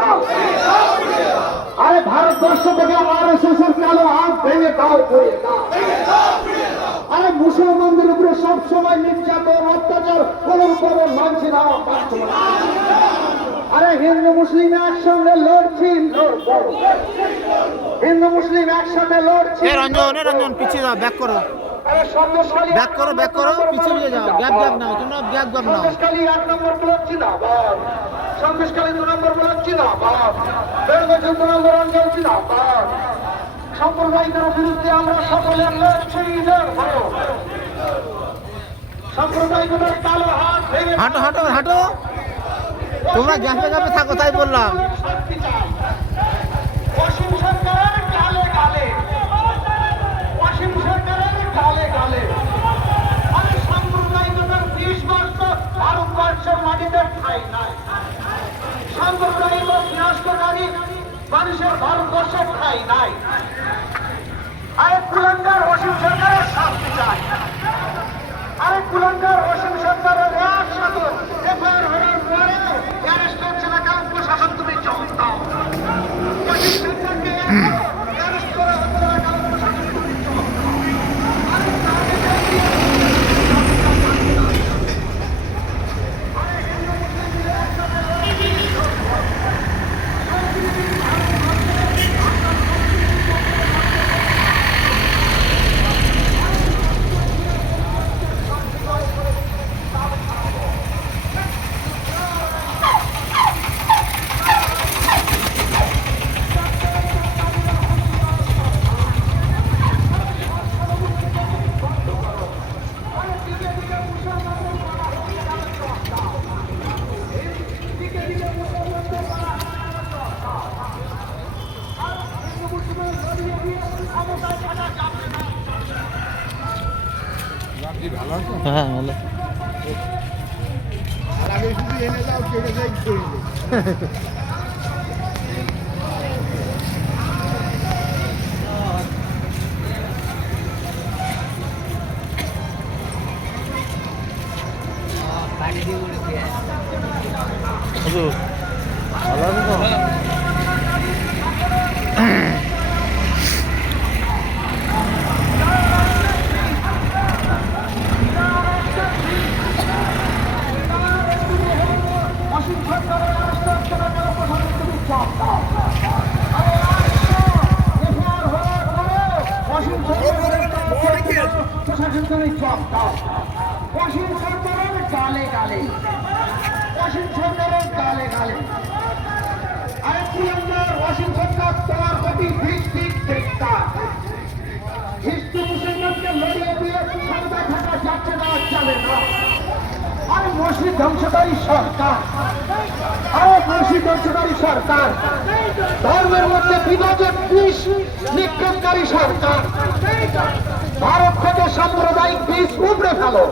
দাও। আরে ভারতবর্ষ থেকে RSS এর কালো হাত ভেঙে দাও, পুড়িয়ে দাও। আরে মুসলমানদের উপরে সব সময় নির্যাতন অত্যাচার কোন মানছি না। আরে হিন্দু মুসলিম একসঙ্গে লড়ছি, হিন্দু মুসলিম একসঙ্গে লড়ছি। রঞ্জন পিছিয়ে যাও, ব্যাক করো, ব্যাক করো, পিছিয়ে যাও, গ্যাপ নাও, তোমরা গ্যাপ নাও। সন্দেশখালী 1 নম্বর ব্লক জিন্দাবাদ, সন্দেশখালী 2 নম্বর ব্লক জিন্দাবাদ, বেলগাছি 2 নম্বর অঞ্চল জিন্দাবাদ। সাম্প্রদায়িকতার বিরুদ্ধে আমরা সকলে লড়ছি, সাম্প্রদায়িকতার কালো হাত ভেঙে হাঁটো হাঁটো হাঁটো, তোমরা গ্যাপে থাকো, তাই বললাম। অসীম সরকারের গালে গালে, অসীম সরকারের গালে গালে। আমি সাম্প্রদায়িকতার 20 বর্ষ ভারতবর্ষের মাটিতে ঠাঁই নাই। সাম্প্রদায়িক বিনাশকারী মানুষের ভারতবর্ষে ঠাঁই নাই। আরে কুলাঙ্গার অসীম সরকারের শাস্তি চাই। আরে কুলাঙ্গার অসীম সরকারের একসাথে এফআইআর হওয়ার পরে অ্যারেস্ট হচ্ছে না কারণ প্রশাসন তুমি জবাব দাও। অসীম সরকারকে অ্যারেস্ট করা হচ্ছে না কারণ প্রশাসন তুমি জবাব দাও। আরে হ্যাঁ ভালো। ভালো আছে তো? প্রশাসন তুমি জব দাও। অসীম সরকারের গালে গালে, অসীম সরকারের গালে গালে। আরে কুলাঙ্গার অসীম সরকার তোমার প্রতি ভিত্তিক ধিক্কার। হিন্দু মুসলমানকে লড়িয়ে দিয়ে ক্ষমতা থাকা যাচ্ছে না, চলে না। আরে মসজিদ ধ্বংসকারী সরকার, আরে মসজিদ ধ্বংসকারী সরকার, ধর্মের মধ্যে বিভাজন বিষ নিক্ষেপকারী সরকার। ভারত থেকে সাম্প্রদায়িক বীজ উপড়ে ফেলো।